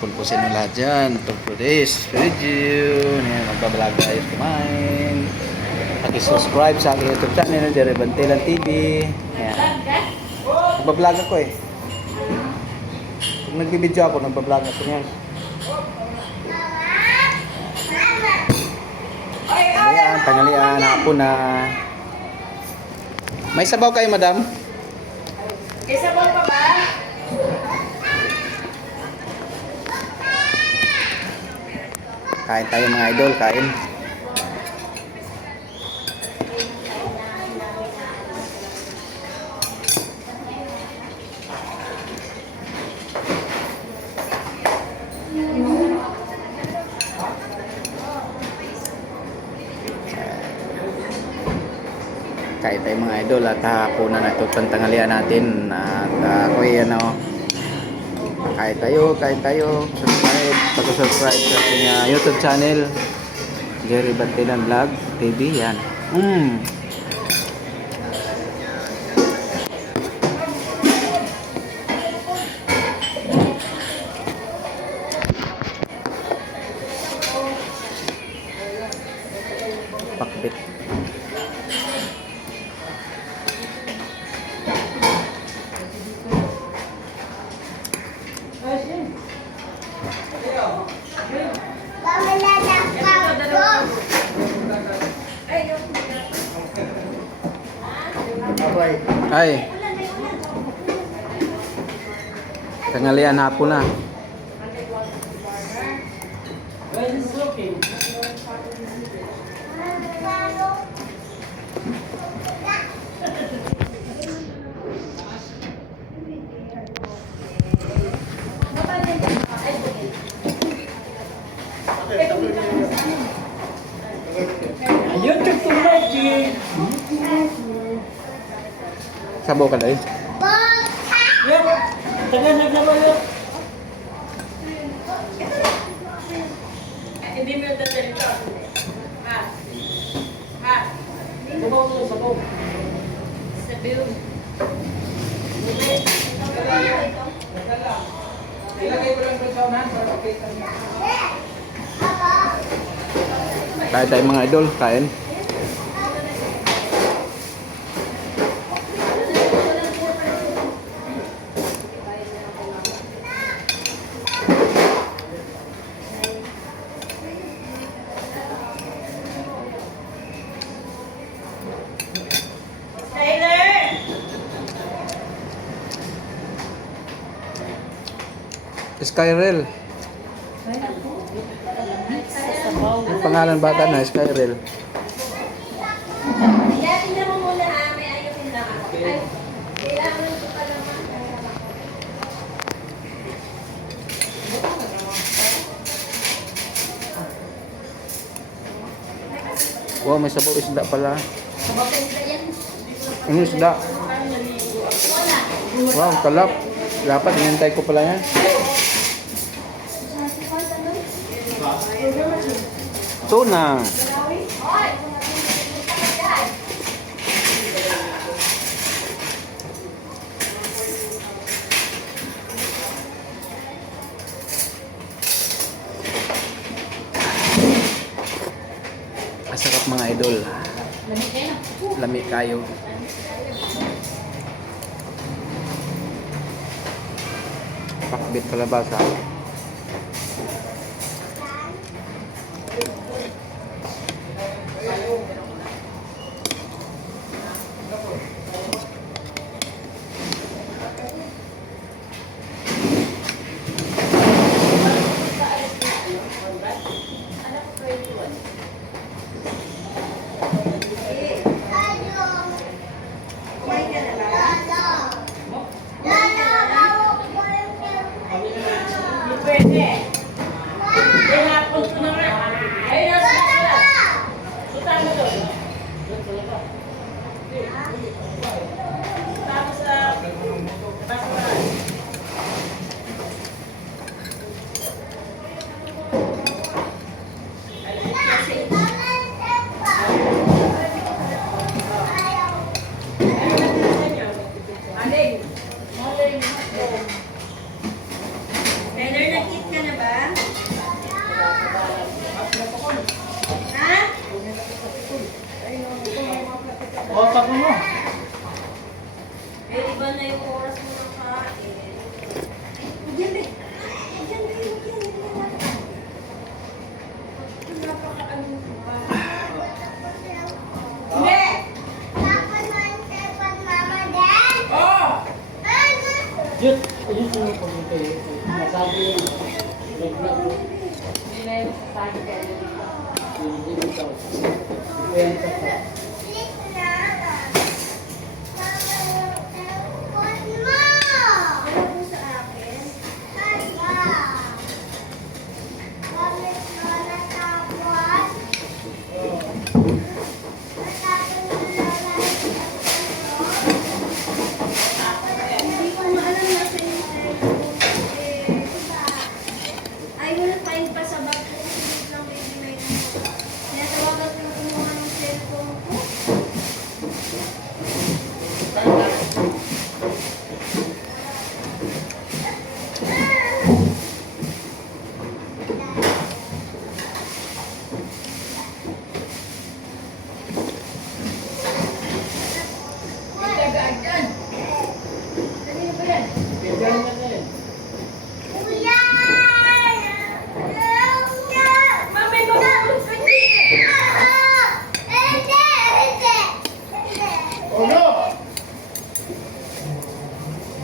hapon po sa inyo lahat dyan. For today's video, magbablog tayo kumain. Paki-subscribe sa aking YouTube channel, Jerry Bantelan TV. Ayan. Magbablog ako eh. Pag nagbibideo ako, nagbablog ako niyan. Ayan, tanghalian, hapon na. May sabaw kayo, madam? May sabaw pa ba? Kain tayo mga idol, kain. Kain tayo mga idol at hapunan na ito pantanghalian natin at ako'y kain tayo pag-subscribe sa ating YouTube channel Jerry Bantelan Vlog TV yan. Pakbit. Ay. Tanghalian hapon na. YouTube to like. Sabaw ka na eh. Yep. Tagal naglabaw yun. Hindi mo yung dadalito. Ha? Ha? Sabaw mo, sabaw. Sabaw. Ilagay ko lang sa saunan para makita niya. Kain tayo mga idol, kain. Skyrel. Yung pangalan bata na, Skyrel. Tingnan mo muna ha, may ayusin lang ako. Ay, kailangan ko pa naman. Wow, may sabaw isda pala. Ano isda? Wow, kalap. Dapat, inintay ko pala yan. Tuna. Masarap mga idol. Lami kayo. Pakbit palabasa. Pwede. Kaya punto na nga. Ay, pa po mo. Eh, iba na yung oras mo ng kain. Yan eh. Yan eh. Napaka-ano ba? Hindi! Yun, ayun yung po dito eh. Masabi yun. Hindi dito. Kwenta pa. Ano po sa akin? Hindi ko maalam na sa inyo. I will find pa sa bag ko kung hindi lang baby may kaya tawagan ko kumuha ng cellphone ko. Kanino ba yan? Bigyan na din. Mami, magulog ka niya! Oh no!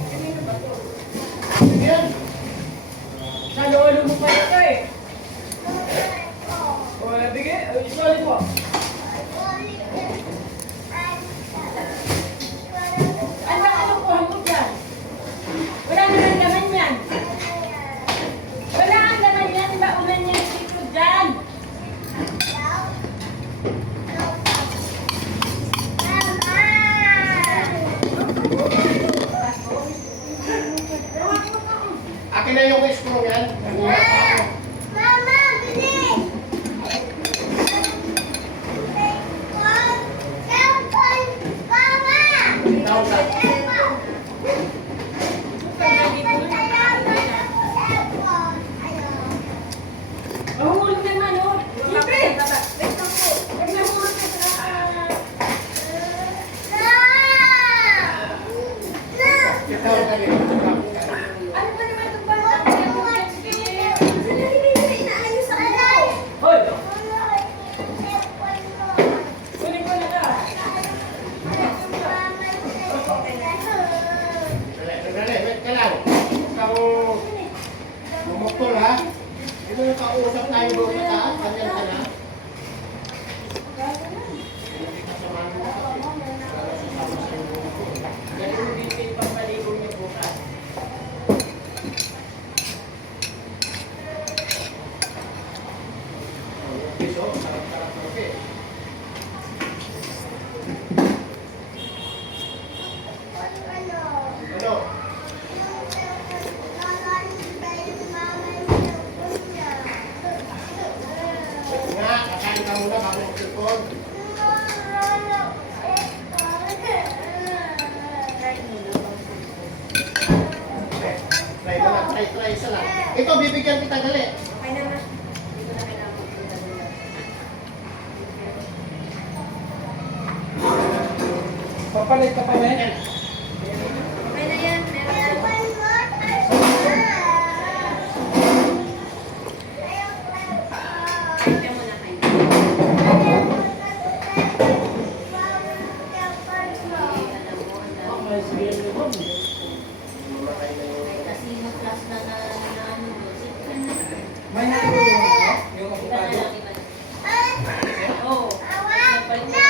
Kanino ba to? Bigyan! Sa lolo mo pa ito eh. O, nabigay. Sorry po. Ano ka nakuha mo dyan? Wala naman naman yan. Wala ang naman yan. Ba ulan yan dito dyan? Akin na yung screw yan. Mama, bilis! Tawag ka. Mahulog naman oh. Siyempre. Nagmahulog na sa Tawag ka din. ano ba naman itong bata? Hoy! Kunin ko na ka. Dali, wait ka lang. Ikaw, bumukol ha. Ito yung kausap tayo doon sa taas. Ganyan ka na. Hindi ka samahan mo kasi. Sasama sa iyo bumukol. Ganun mo dito yung pampaligo niyo bukas. Piso, sarap-sarap na kape. Ano? Nga, kakain ka muna bago mag-telefon. Okay. Try mo lang, try isa lang. Ito, bibigyan kita dali. Okay na na. Hindi ko na kailangan magpunta. Papalit ka pa ba yan? Okay na yan. Meron na. Kaya mo na kayo. Alam mo, Oh, may sige na doon. may casino class na ano. May nakakulong yung Iba na avocado. lang, iba na. Oo. Nagpalit na.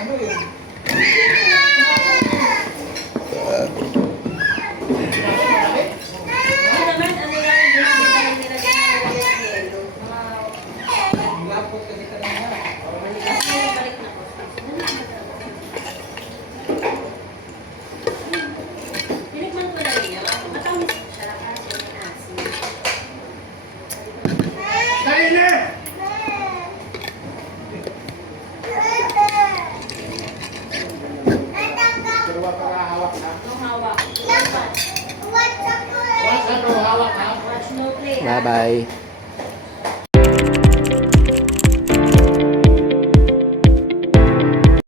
Ano yun? Ano naman, ano lang yung ginagawa nila dyan ng yelo. Mga Lapot kasi ka na nga. kasi balik na ko. Tinikman ko na rin yun. Matamis siya lang kasi may asin. Dali na! Dalawa pa nga hawak ha. Anong hawak? Dapat. Once ano hawak ha. Watch no play. Bye-bye.